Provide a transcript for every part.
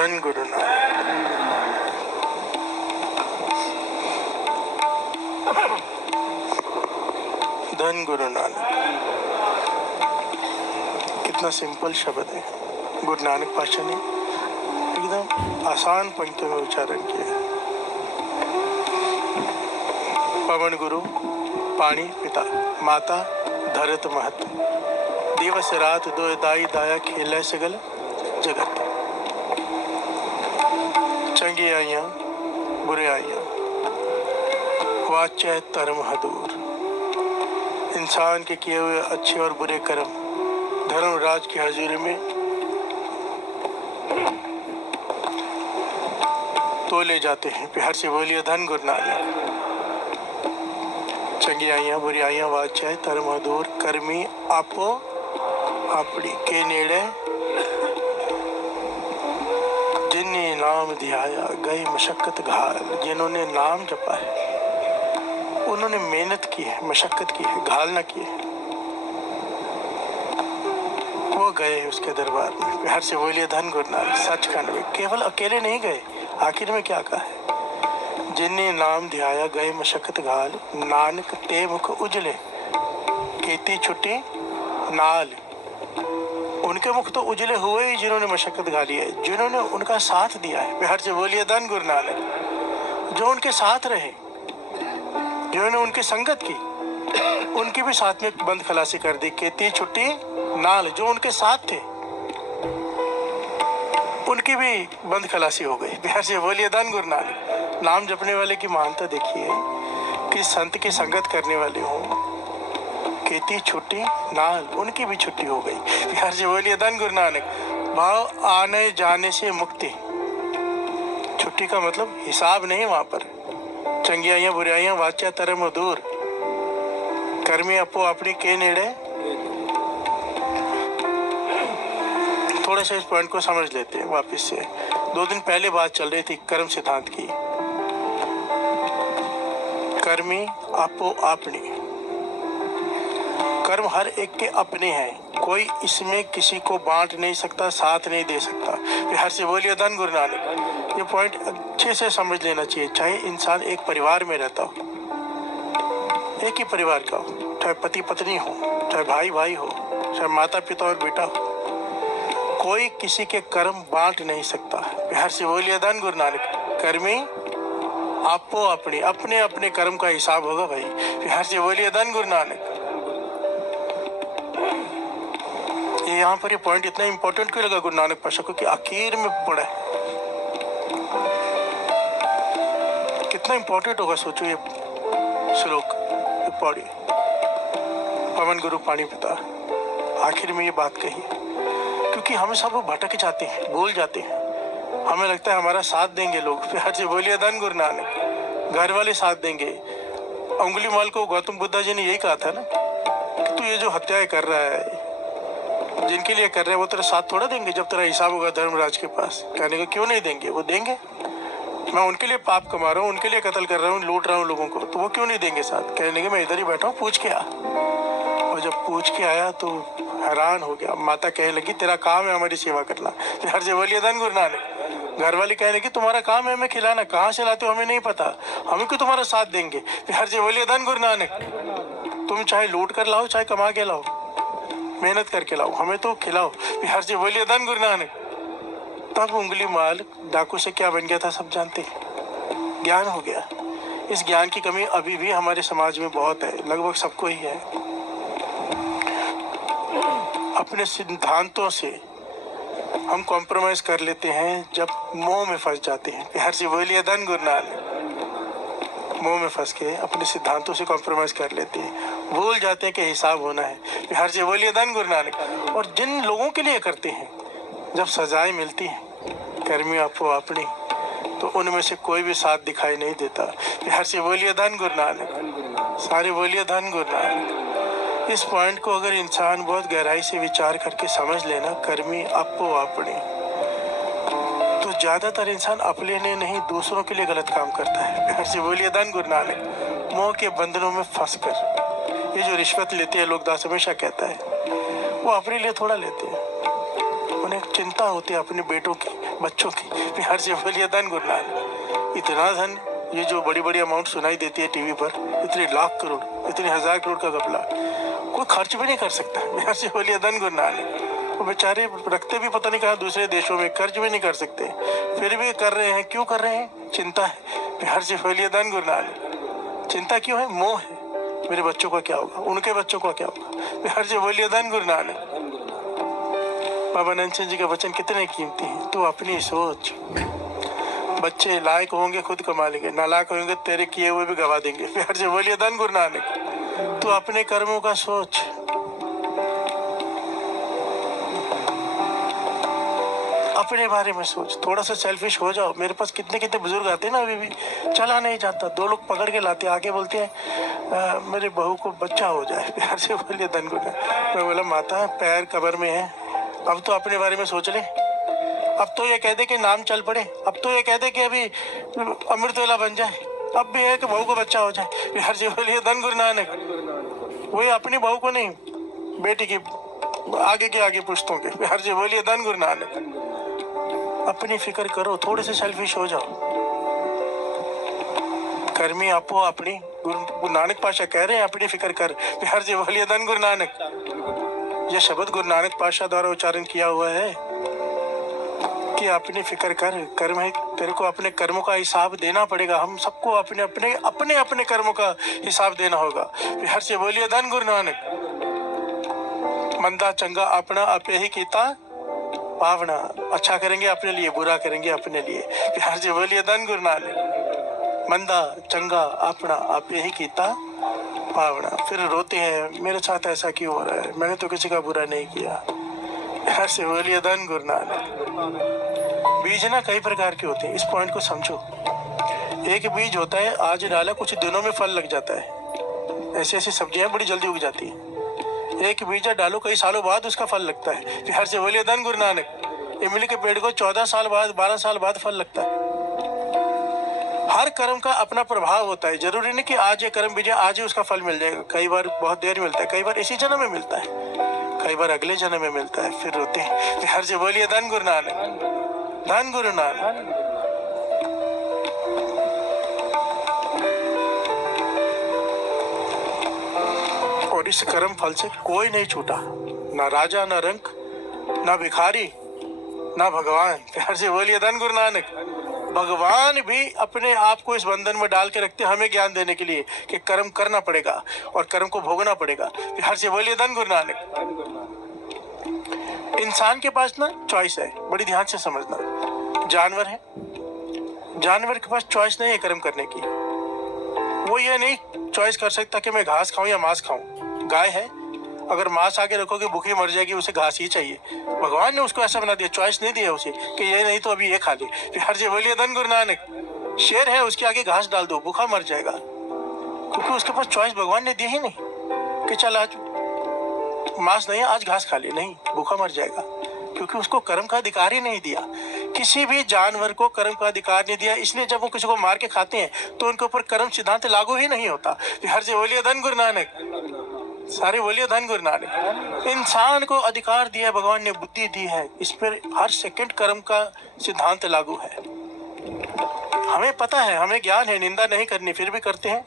धन गुरु नानक। धन गुरु नानक। कितना सिंपल शब्द है। गुरु नानक पातशाह ने एकदम आसान पंक्तियों में उच्चारण किया। पवन गुरु, पानी पिता, माता धरत महत, दिवस रात दो दाई दाया खेल सगल जगत। चंगी आइया बुरे आइया वाच्य धर्म हदूर। इंसान के किए हुए अच्छे और बुरे कर्म धर्मराज की हजूरी में तोले जाते हैं। प्यार से बोलिए धन गुरु नानक। चंगी आइया बुरी आइया वाच्य धर्म हदूर, कर्मी आपो अपनी के नेड़े जिन्हें नाम धियाया गई मशक्कत घाल। जिन्होंने नाम जपा है उन्होंने मेहनत की है, मशक्कत की है, घाल न की है, वो गए उसके दरबार में। प्यार से बोलिए धन गुरु नानक। सचखंड में केवल अकेले नहीं गए, आखिर में क्या कहा है? जिन्हें नाम धियाया गए मशक्कत घाल, नानक ते मुख उजले खेती छुट्टी नाल। उनके मुख तो उजले हुए ही जिन्होंने मशक्कत घाली है, जिन्होंने उनका साथ दिया है। प्यार से बोलिए धन गुरु नानक। जो उनके साथ रहे, जिन्होंने उनकी संगत की, उनकी भी साथ में बंद खलासी कर दी। खेती छुट्टी नाल, जो उनके साथ थे उनकी भी बंद खलासी हो गई। प्यार से बोलिए धन गुरु नानक। नाम जपने वाले की महानता देखिए कि संत की संगत करने वाले हों, खेती छुट्टी नाल, उनकी भी छुट्टी हो गई। प्यार से बोलिए धन गुरु नानक। भाव आने जाने से मुक्ति। छुट्टी का मतलब हिसाब नहीं वहां पर। चंगियाइयां बुराइयां वाच्या तरम दूर, कर्मी अपो अपनी के नेड़े। थोड़ा सा इस पॉइंट को समझ लेते हैं वापस से। 2 दिन पहले बात चल रही थी कर्म सिद्धांत की। कर्मी आपो अपनी, कर्म हर एक के अपने हैं, कोई इसमें किसी को बांट नहीं सकता, साथ नहीं दे सकता। प्यार से बोलिए धन गुरु नानक। ये पॉइंट अच्छे से समझ लेना चाहिए। चाहे इंसान एक परिवार में रहता हो, एक ही परिवार का हो, चाहे पति पत्नी हो, चाहे भाई भाई हो, चाहे माता पिता और बेटा हो, कोई किसी के कर्म बांट नहीं सकता। प्यार से बोलिए धन गुरु नानक। कर्मी आपो अपने अपने अपने कर्म का हिसाब होगा भाई। प्यार से बोलिए धन गुरु नानक। ये यहाँ पर ये पॉइंट इतना इंपॉर्टेंट क्यों लगा गुरु नानक पातशाह को कि आखिर में पड़ा है। कितना इंपॉर्टेंट होगा सोचो ये श्लोक, ये पौड़ी। पवन गुरु पानी पिता, आखिर में ये बात कही क्योंकि हम सब भटक जाते हैं, भूल जाते हैं। हमें लगता है हमारा साथ देंगे लोग। प्यार से बोलिए धन गुरु नानक। घर वाले साथ देंगे। अंगुलीमाल को गौतम बुद्ध जी ने यही कहा था ना कि तू ये जो हत्याएं कर रहा है, जिनके लिए कर रहे हैं वो तेरा साथ थोड़ा देंगे जब तेरा हिसाब होगा धर्मराज के पास। कहने को क्यों नहीं देंगे, वो देंगे। मैं उनके लिए पाप कमा रहा हूँ, उनके लिए कत्ल कर रहा हूँ, लूट रहा हूँ लोगों को, तो वो क्यों नहीं देंगे साथ। कहने के मैं इधर ही बैठा हूँ, पूछ के आ। और जब पूछ के आया तो हैरान हो गया। माता कहने लगी तेरा काम है हमारी सेवा करना। हर से बोलिए धन गुरु नानक। घर वाली कहने लगी तुम्हारा काम है हमें खिलाना, कहाँ से लाते हो हमें नहीं पता, हमें क्यों तुम्हारा साथ देंगे। हर से बोलिए धन गुरु नानक। तुम चाहे लूट कर लाओ चाहे कमा के लाओ, मेहनत करके लाओ, हमें तो खिलाओ। बिहार से बोलिए धन गुरु नानक। तब उंगली माल डाकू से क्या बन गया था सब जानते हैं, ज्ञान हो गया। इस ज्ञान की कमी अभी भी हमारे समाज में बहुत है, लगभग सबको ही है। अपने सिद्धांतों से हम कॉम्प्रोमाइज कर लेते हैं जब मोह में फंस जाते हैं। बिहार से बोलिए धन गुरु नानक। मोह में फंस के अपने सिद्धांतों से कॉम्प्रोमाइज कर लेते हैं, भूल जाते हैं कि हिसाब होना है। बिहार से बोलिए धन गुरु नानक। और जिन लोगों के लिए करते हैं जब सजाएं मिलती हैं कर्मी आपो अपनी, तो उनमें से कोई भी साथ दिखाई नहीं देता। बिहार से बोलिए धन गुरु नानक। सारे बोलिए धन गुरु नानक। इस पॉइंट को अगर इंसान बहुत गहराई से विचार करके समझ लेना, कर्मी आपो अपनी, तो ज्यादातर इंसान अपने लिए नहीं दूसरों के लिए गलत काम करता है। बिहार से बोलिए धन गुरु नानक। मोह के बंधनों में फंसकर ये जो रिश्वत लेते हैं लोग, दास हमेशा कहता है वो अपने लिए थोड़ा लेते हैं, उन्हें चिंता होती है अपने बेटों की, बच्चों की। बिहार से बोलिए धन गुरु नानक। इतना धन, ये जो बड़ी बड़ी अमाउंट सुनाई देती है टीवी पर, इतने लाख करोड़, इतने 1000 करोड़ का घपला, कोई खर्च भी नहीं कर सकता। बिहार से बोलिए धन गुरु नानक। वो बेचारे रखते भी पता नहीं कहाँ दूसरे देशों में, कर्ज भी नहीं कर सकते, फिर भी कर रहे हैं। क्यों कर रहे हैं? चिंता है। बिहार से बोलिए धन गुरु नानक। चिंता क्यों है? मोह है। मेरे बच्चों का क्या होगा, उनके बच्चों का क्या होगा। बिहार से बोलिए धन गुरु नानक। बाबा नंद सिंह जी का वचन कितने कीमती है। तू अपनी सोच। बच्चे लायक होंगे खुद कमा लेंगे, नालायक होंगे तेरे किए हुए भी गवा देंगे। बिहार से बोलिए धन गुरु नानक। तू अपने कर्मों का सोच। अपने बारे में सोच, थोड़ा सा सेल्फिश हो जाओ। मेरे पास कितने कितने बुजुर्ग आते हैं ना, अभी भी चला नहीं जाता, 2 लोग पकड़ के लाते, आगे बोलते हैं मेरे बहू को बच्चा हो जाए। प्यार से बोलिए धन गुरु। मैं बोला माता पैर कब्र में है, अब तो अपने बारे में सोच ले। अब तो ये कह दे कि नाम चल पड़े, अब तो ये कह दे कि अभी अमृतवेला बन जाए, अब भी है कि बहू को बच्चा हो जाए। प्यार से बोलिए धन गुरु नानक। वही अपनी बहू को नहीं, बेटी की आगे के आगे पुश्तों के। प्यार से बोलिए धन गुरु नानक। अपनी फिक्र करो, थोड़े से सेल्फिश हो जाओ। कर्मी आपो अपनी, गुरु नानक पाशाह कह रहे हैं अपनी फिक्र कर। प्यार से बोलिए धन गुरु नानक। यह शब्द गुरु नानक पाशाह द्वारा उच्चारण किया हुआ है कि अपनी फिक्र कर। कर्म है, तेरे को अपने कर्मों का हिसाब देना पड़ेगा। हम सबको अपने अपने अपने अपने कर्मों का हिसाब देना होगा। प्यार से बोलिए धन गुरु नानक। मंदा चंगा अपना आपे ही कीता पावना। अच्छा करेंगे अपने लिए, बुरा करेंगे अपने लिए। प्यार से बोलिए धन गुरु नानक। मंदा चंगा अपना आपे ही कीता पावना। फिर रोते हैं मेरे साथ ऐसा क्यों हो रहा है, मैंने तो किसी का बुरा नहीं किया। प्यार से बोलिए धन गुरु नानक। बीज ना कई प्रकार के होते हैं, इस पॉइंट को समझो। एक बीज होता है आज डाला, कुछ दिनों में फल लग जाता है। ऐसी ऐसी सब्जियां बड़ी जल्दी उग जाती है। एक बीजा डालो, कई सालों बाद उसका फल लगता है। प्यार से बोलिए धन गुरु नानक। इमली के पेड़ को 14 साल बाद, 12 साल बाद फल लगता है। हर कर्म का अपना प्रभाव होता है। जरूरी नहीं कि आज ये कर्म बीजा आज ही उसका फल मिल जाएगा। कई बार बहुत देर मिलता है, कई बार इसी जन्म में मिलता है, कई बार अगले जन्म में मिलता है। फिर रोते हैं। प्यार से बोलिए धन गुरु नानक। धन गुरु नानक। और इस कर्म फल से कोई नहीं छूटा, ना राजा, ना रंक, ना भिखारी, ना भगवान। प्यार से बोलिए धन गुरु नानक। भगवान भी अपने आप को इस बंधन में डाल के रखते, हमें ज्ञान देने के लिए कि कर्म करना पड़ेगा और कर्म को भोगना पड़ेगा। प्यार से बोलिए धन गुरु नानक। इंसान के पास ना चॉइस है, बड़ी ध्यान से समझना। जानवर है, जानवर के पास चॉइस नहीं है कर्म करने की। वो ये नहीं चॉइस कर सकता कि मैं घास खाऊं या मांस खाऊं। गाय है, अगर मांस आके रखोगे भूखी मर जाएगी, उसे घास ही चाहिए। भगवान ने उसको ऐसा बना दिया, चॉइस नहीं दिया उसे कि ये नहीं तो अभी ये खा ले। प्यार से बोलिए धन गुरु नानक। शेर है, उसके आगे घास डाल दो, भूखा मर जाएगा, क्योंकि उसके पास चॉइस भगवान ने दी ही नहीं कि चल आज मांस नहीं, आज घास खा ले। नहीं, भूखा मर जाएगा, क्योंकि उसको कर्म का अधिकार ही नहीं दिया। किसी भी जानवर को कर्म का अधिकार नहीं दिया, इसलिए जब वो किसी को मार के खाते हैं तो उनके ऊपर कर्म सिद्धांत लागू ही नहीं होता। प्यार से बोलिए धन गुरु नानक। सारे बोलिए धन गुरु नानक। इंसान को अधिकार दिया है भगवान ने, बुद्धि दी है, इस पर हर सेकंड कर्म का सिद्धांत लागू है। हमें पता है, हमें ज्ञान है, निंदा नहीं करनी, फिर भी करते हैं,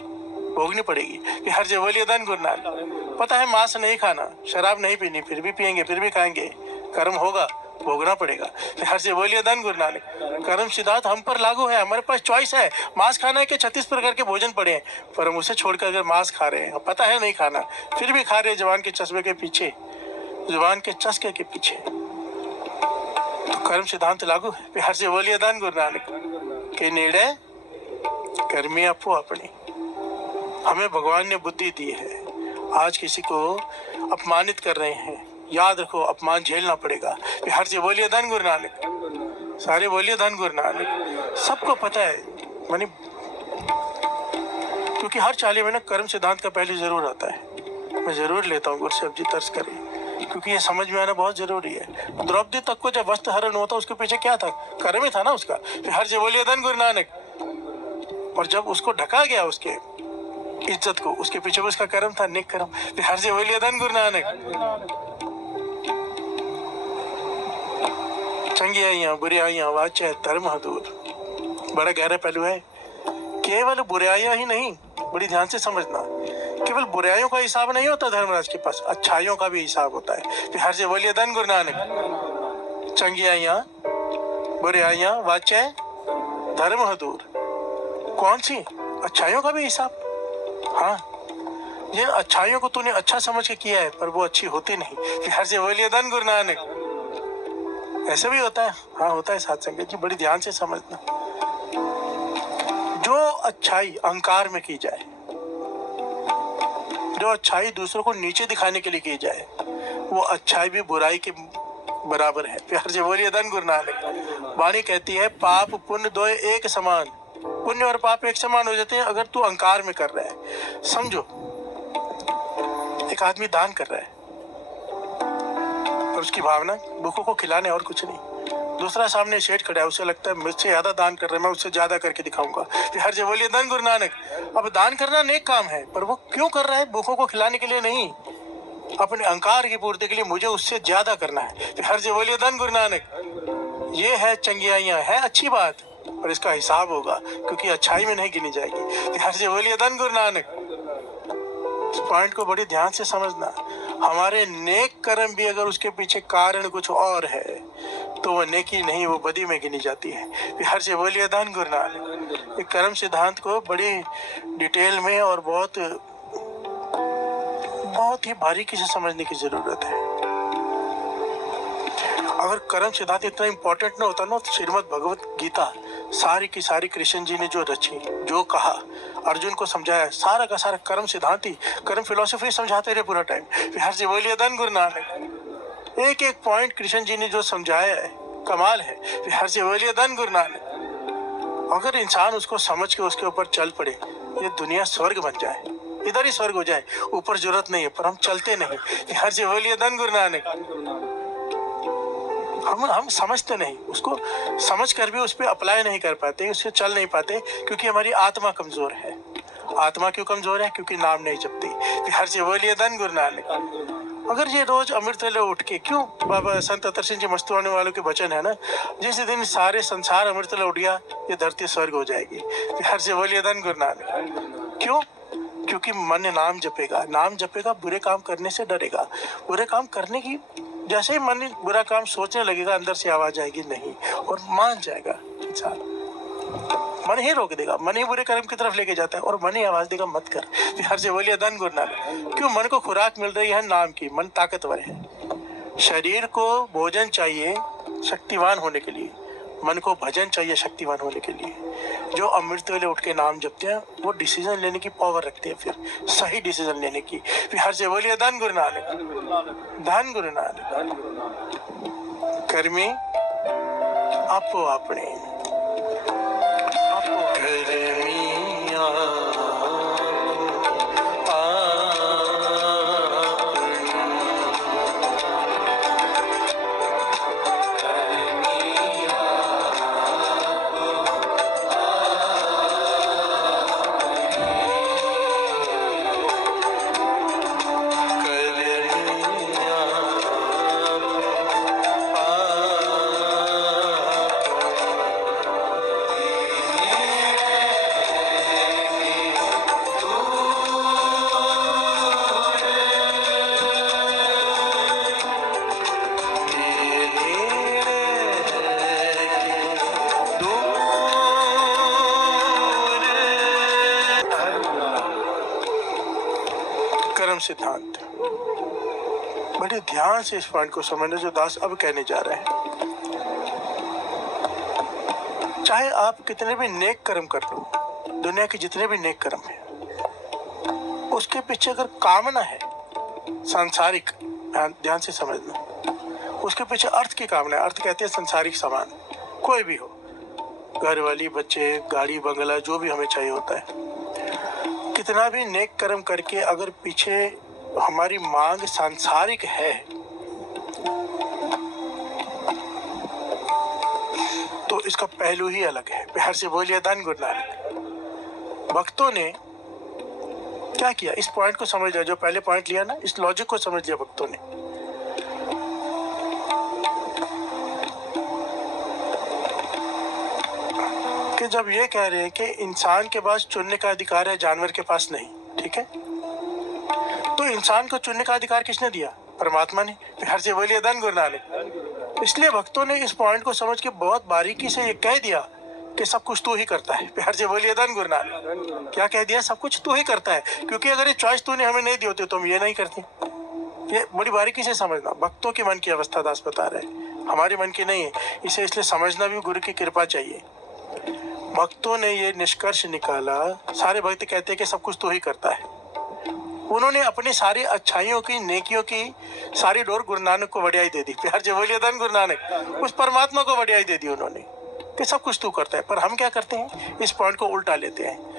भोगनी पड़ेगी। प्यार से बोलिए धन गुरु नानक। पता है मांस नहीं खाना, शराब नहीं पीनी, फिर भी पियेंगे, फिर भी खाएंगे, कर्म होगा, भोगना पड़ेगा। प्यार से बोलिए धन गुरु नानक। कर्म सिद्धांत हम पर लागू है, हमारे पास चॉइस है। मांस खाना है कि 36 प्रकार के भोजन पड़े हैं, पर हम उसे छोड़कर अगर मांस खा रहे हैं, पता है नहीं खाना, फिर भी खा रहे हैं जुबान के चस्पे के पीछे, जुबान के चस्के के पीछे, तो कर्म सिद्धांत लागू है। प्यार से बोलिए धन गुरु नानक। के नेड़े कर्मी आपो अपनी। हमें भगवान ने बुद्धि दी है। आज किसी को अपमानित कर रहे हैं, याद रखो अपमान झेलना पड़ेगा। प्यार से बोलिए धन गुरु नानक। सारे बोलिए धन गुरु नानक। सबको पता है, मानी क्योंकि हर चाली में ना कर्म सिद्धांत का पहलू जरूर आता है। मैं जरूर लेता हूँ, गुरु जी तरस करें, क्योंकि ये समझ में आना बहुत जरूरी है। द्रौपदी तक को जब वस्त्र हरण होता उसके पीछे क्या था? कर्म ही था ना उसका। प्यार से बोलिए धन गुरु नानक। और जब उसको ढका गया उसके इज्जत को, उसके पीछे उसका कर्म था, नेक कर्म। प्यार से बोलिए धन गुरु नानक। चंगियाइयाँ बुराइयाँ वाच्य धर्म दूर। बड़ा गहरा पहलू है। केवल बुराइयां ही नहीं, बड़ी ध्यान से समझना, केवल बुराइयों का हिसाब नहीं होता धर्मराज के पास, अच्छाइयों का भी हिसाब होता है। फिर हर से बोलिए धन गुरु नानक। चंगियाइयाँ बुराइयां वाच्य धर्म दूर। कौन सी? अच्छाइयों का भी हिसाब। हाँ, जिन अच्छाइयों को तूने अच्छा समझ के किया है पर वो अच्छी होती नहीं, फिर हर से बोलिए धन गुरु नानक। ऐसा भी होता है। हाँ होता है साथ संगत जी, बड़ी ध्यान से समझना। जो अच्छाई अहंकार में की जाए, जो अच्छाई दूसरों को नीचे दिखाने के लिए की जाए, वो अच्छाई भी बुराई के बराबर है। प्यार से बोलिए धन गुरु नानक। वाणी कहती है पाप पुण्य दो एक समान, पुण्य और पाप एक समान हो जाते हैं अगर तू अहंकार में कर रहा है। समझो, एक आदमी दान कर रहा है और उसकी भावना भूखों को खिलाने और कुछ नहीं। दूसरा सामने शेठ खड़ा है, उसे लगता है मुझसे ज्यादा दान कर रहा है, मैं उससे ज्यादा करके दिखाऊंगा। हर जगह बोलिए धन गुरु नानक। अब दान करना नेक काम है, पर वो क्यों कर रहा है? भूखों को खिलाने के लिए नहीं, अपने अहंकार की पूर्ति के लिए मुझे उससे ज्यादा करना है। हर जगह बोलिए धन गुरु नानक। ये है चंगियाइयाँ, है अच्छी बात, पर इसका हिसाब होगा, क्योंकि अच्छाई में नहीं गिनी जाएगी। हर जगह बोलिए धन गुरु नानक। इस पॉइंट को बड़ी ध्यान से समझना। हमारे नेक कर्म भी अगर उसके पीछे कारण कुछ और है तो वो नेकी नहीं, वो बदी में गिनी जाती है। हर से बोलिए धन गुरु नानक। एक कर्म सिद्धांत को बड़ी डिटेल में और बहुत ही बारीकी से समझने की जरूरत है। अगर कर्म सिद्धांत इतना इम्पोर्टेंट ना होता ना, तो श्रीमद् भगवत गीता सारी की सारी कृष्ण जी ने जो रची, जो कहा, अर्जुन को समझाया, सारा का सारा कर्म सिद्धांत ही, कर्म फिलोसफी समझाते रहे पूरा टाइम। हर से बोलिए धन गुरु नानक। एक एक पॉइंट कृष्ण जी ने जो समझाया है, कमाल है। हर से बोलिए धन गुरु नानक। अगर इंसान उसको समझ के उसके ऊपर चल पड़े, ये दुनिया स्वर्ग बन जाए, इधर ही स्वर्ग हो जाए, ऊपर जरूरत नहीं है, पर हम चलते नहीं। हर से बोलिए धन गुरु नानक। हम समझते नहीं, उसको समझ कर भी उस पर अप्लाई नहीं कर पाते, उससे चल नहीं पाते, क्योंकि हमारी आत्मा कमजोर है। आत्मा क्यों कमजोर है? क्योंकि नाम नहीं जपती। हर से बोलिए धन गुरु नानक। अगर ये रोज अमृत वेले उठ के, क्यों बाबा संत अतर सिंह जी मस्तवाने वालों के वचन है ना, जिस दिन सारे संसार अमृत वेले उठ गया, ये धरती स्वर्ग हो जाएगी। हर से बोलिए धन गुरु नानक। क्यों? क्योंकि मन नाम जपेगा, नाम जपेगा, बुरे काम करने से डरेगा। बुरे काम करने की, जैसे ही मन बुरा काम सोचने लगेगा, अंदर से आवाज आएगी नहीं, और मान जाएगा इंसान। मन ही रोक देगा, मन ही बुरे कर्म की तरफ लेके जाता है, और मन ही आवाज देगा मत कर। हर से बोलिए धन गुरु नानक। क्यों? मन को खुराक मिल रही है नाम की, मन ताकतवर है। शरीर को भोजन चाहिए शक्तिवान होने के लिए, मन को भजन चाहिए शक्तिवान होने के लिए। जो अमृत वेले उठ के नाम जपते हैं, वो डिसीजन लेने की पावर रखते हैं, फिर सही डिसीजन लेने की। फिर हर से बोलिए धन गुरु नानक। धन गुरु नानक। कर्मी आपो अपने कर्मिया सिद्धांत। बड़े ध्यान से इस पॉइंट को समझना जो दास अब कहने जा रहे हैं। चाहे आप कितने भी नेक कर्म कर लो, दुनिया के जितने भी नेक कर्म है, उसके पीछे अगर कामना है सांसारिक, ध्यान से समझना, उसके पीछे अर्थ की कामना है। अर्थ कहते हैं संसारिक सामान, कोई भी हो, घर वाली, बच्चे, गाड़ी, बंगला, जो भी हमें चाहिए होता है। कितना भी नेक कर्म करके अगर पीछे हमारी मांग सांसारिक है, तो इसका पहलू ही अलग है। प्यार से बोलिए धन गुरु नानक। भक्तों ने क्या किया, इस पॉइंट को समझ लिया, जो पहले पॉइंट लिया ना, इस लॉजिक को समझ लिया भक्तों ने। कि जब ये कह रहे हैं कि इंसान के पास चुनने का अधिकार है, जानवर के पास नहीं, ठीक है, तो इंसान को चुनने का अधिकार किसने दिया? परमात्मा ने। हर से बोलिए धन गुरु नानक। इसलिए भक्तों ने इस पॉइंट को समझ के बहुत बारीकी से ये कह दिया कि सब कुछ तू ही करता है। प्यार से बोलिए धन गुरु नानक। क्या कह दिया? सब कुछ तू ही करता है, क्योंकि अगर ये चॉइस तूने हमें नहीं दी होती तो हम ये नहीं करते। ये बड़ी बारीकी से समझना। भक्तों के मन की अवस्था दास बता रहे हैं, हमारे मन की नहीं है। इसे इसलिए समझना भी गुरु की कृपा चाहिए। भक्तों ने ये निष्कर्ष निकाला, सारे भक्त कहते हैं कि सब कुछ तू ही करता है। उन्होंने अपनी सारी अच्छाइयों की, नेकियों की सारी डोर गुरु नानक को बढ़ियाई दे दी। प्यार से बोलिए धन गुरु नानक। उस परमात्मा को बढ़ियाई दे दी उन्होंने कि सब कुछ तू करता है। पर हम क्या करते हैं? इस पॉइंट को उल्टा लेते हैं।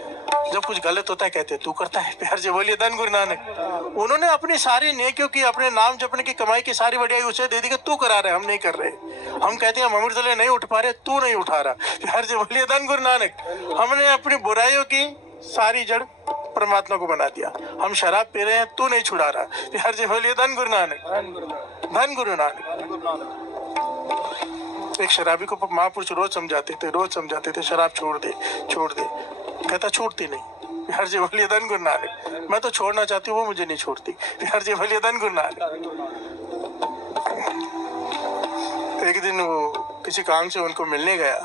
जब कुछ गलत होता है कहते हैं तू करता है। प्यार से बोलिए धन गुरु नानक। उन्होंने अपनी सारी नेकियों की, अपने नाम जपने की कमाई की सारी बढ़ियाई उसे दे दी कि तू करा रहे, हम नहीं कर रहे। हम कहते हैं हम अमृतले नहीं उठ पा रहे, तू नहीं उठा रहा। प्यार से बोलिए धन गुरु नानक। हमने अपनी बुराइयों की सारी जड़ परमात्मा को बना दिया। हम शराब पी रहे हैं, तू नहीं छुड़ा रहा। प्यार से बोलिए धन गुरु नानक। धन गुरु नानक। एक शराबी को महापुरुष रोज समझाते थे शराब छोड़ दे छोड़ दे। कहता छूटती नहीं। प्यार से बोलिए धन गुरु नानक। मैं तो छोड़ना चाहती हूँ, वो मुझे नहीं छोड़ती। प्यार से बोलिए धन गुरु नानक। एक दिन वो किसी काम से उनको मिलने गया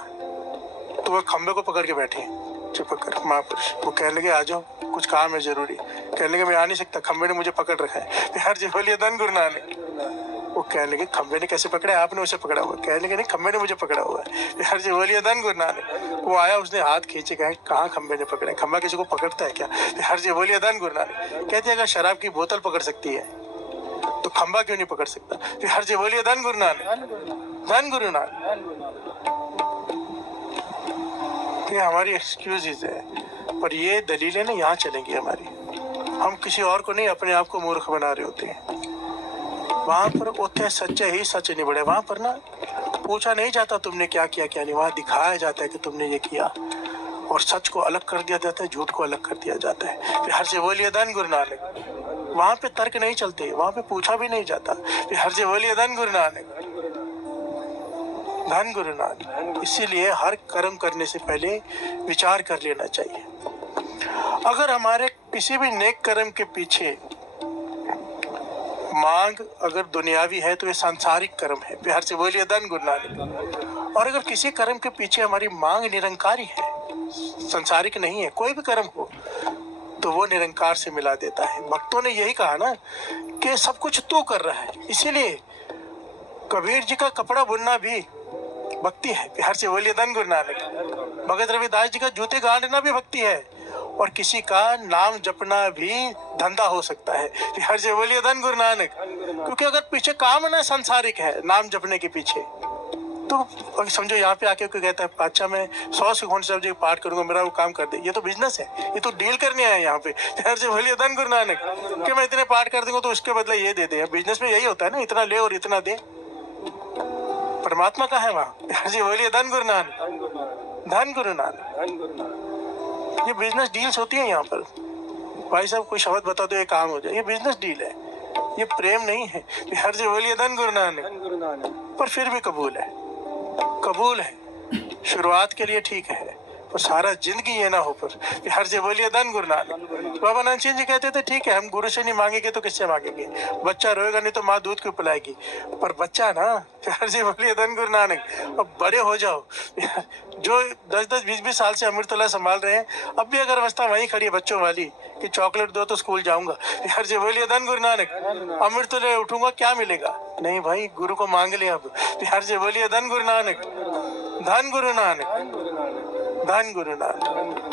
तो वह खंबे को पकड़ के बैठे, चिपक कर महापुरुष। वो कहने लगे आ जाओ, कुछ काम है जरूरी। कहने लगे मैं आ नहीं सकता, खंबे ने मुझे पकड़ रखा है। प्यार से बोलिए धन गुरु नानक। वो कहने लगे खंबे ने कैसे पकड़ा है? आपने उसे पकड़ा हुआ। कहने लगे नहीं, खंबे ने मुझे पकड़ा हुआ है। प्यार से बोलिए धन गुरु नानक। वो आया, उसने हाथ खींचे, कहे कहाँ खंबे ने पकड़ा है? खंबा किसी को पकड़ता है क्या? प्यार से बोलिए धन गुरु नानक। कहते अगर शराब की बोतल पकड़ सकती है तो खंबा क्यों नहीं पकड़ सकता? प्यार से बोलिए धन गुरु नानक। धन गुरु नानक। ये हमारी एक्सक्यूजेज है, पर ये दलीलें ना यहाँ चलेंगी हमारी। हम किसी और को नहीं, अपने आप को मूर्ख बना रहे होते हैं। वहां पर उठे सच्चे ही सच नहीं बढ़े। वहां पर ना पूछा नहीं जाता तुमने क्या किया क्या नहीं, वहां दिखाया जाता है कि तुमने ये किया, और सच को अलग कर दिया जाता है, झूठ को अलग कर दिया जाता है। प्यार से बोलिए धन गुरु नानक। वहां पे तर्क नहीं चलते, वहां पे पूछा भी नहीं जाता। प्यार से बोलिए धन गुरु नानक। धन गुरु नानक। इसीलिए हर कर्म करने से पहले विचार कर लेना चाहिए। अगर हमारे किसी भी नेक कर्म के पीछे मांग अगर दुनियावी है तो ये सांसारिक कर्म है। प्यार से बोलिए धन गुरु नानक। और अगर किसी कर्म के पीछे हमारी मांग निरंकारी है, सांसारिक नहीं है, कोई भी कर्म हो, तो वो निरंकार से मिला देता है। भक्तों ने यही कहा ना कि सब कुछ तू कर रहा है। इसीलिए कबीर जी का कपड़ा बुनना भी भक्ति है। प्यार से बोलिए धन गुरु नानक। भगत रविदास जी का जूते गाड़ना भी भक्ति है, और किसी का नाम जपना भी धंधा हो सकता है। प्यार से बोलिए धन गुरु नानक। क्योंकि अगर पीछे काम ना सांसारिक है, नाम जपने के पीछे, तो समझो यहाँ पे आके कोई कहता है अच्छा मैं 100 सुखमनी साहब जी पाठ करूंगा, मेरा वो काम कर दे, ये तो बिजनेस है, ये तो डील करने आए यहाँ पे। प्यार से बोलिए धन गुरु नानक। कि मैं इतने पाठ कर दूंगा तो उसके बदले ये दे दे। बिजनेस में यही होता है ना, इतना ले और इतना दे। परमात्मा का है वहाँ। प्यार से बोलिए धन गुरु नानक। धन गुरु नानक। ये बिजनेस डील्स होती है यहाँ पर। भाई साहब कोई शब्द बता दो ये काम हो जाए, ये बिजनेस डील है, ये प्रेम नहीं है। प्यार से बोलिए धन गुरु नानक। पर फिर भी कबूल है, कबूल है। शुरुआत के लिए ठीक है, पर सारा जिंदगी ये ना हो। पर प्यार से बोलिए धन गुरु नानक। बाबा नानक सिंह जी कहते थे ठीक है हम गुरु से नहीं मांगेंगे तो किससे मांगेंगे? बच्चा रोएगा नहीं तो माँ दूध क्यों पिलाएगी? पर बच्चा ना, प्यार से बोलिए धन गुरु नानक। अब बड़े हो जाओ, जो 10-10, 20-20 साल से अमृतला संभाल रहे हैं, अब भी अगर अवस्था वहीं खड़ी है बच्चों वाली कि चॉकलेट दो तो स्कूल जाऊंगा, प्यार से बोलिए धन गुरु नानक। अमृतले उठूंगा क्या मिलेगा? नहीं भाई, गुरु को मांग लिया अब। प्यार से बोलिए धन गुरु नानक। धन गुरु नानक। धन गुरु नानक।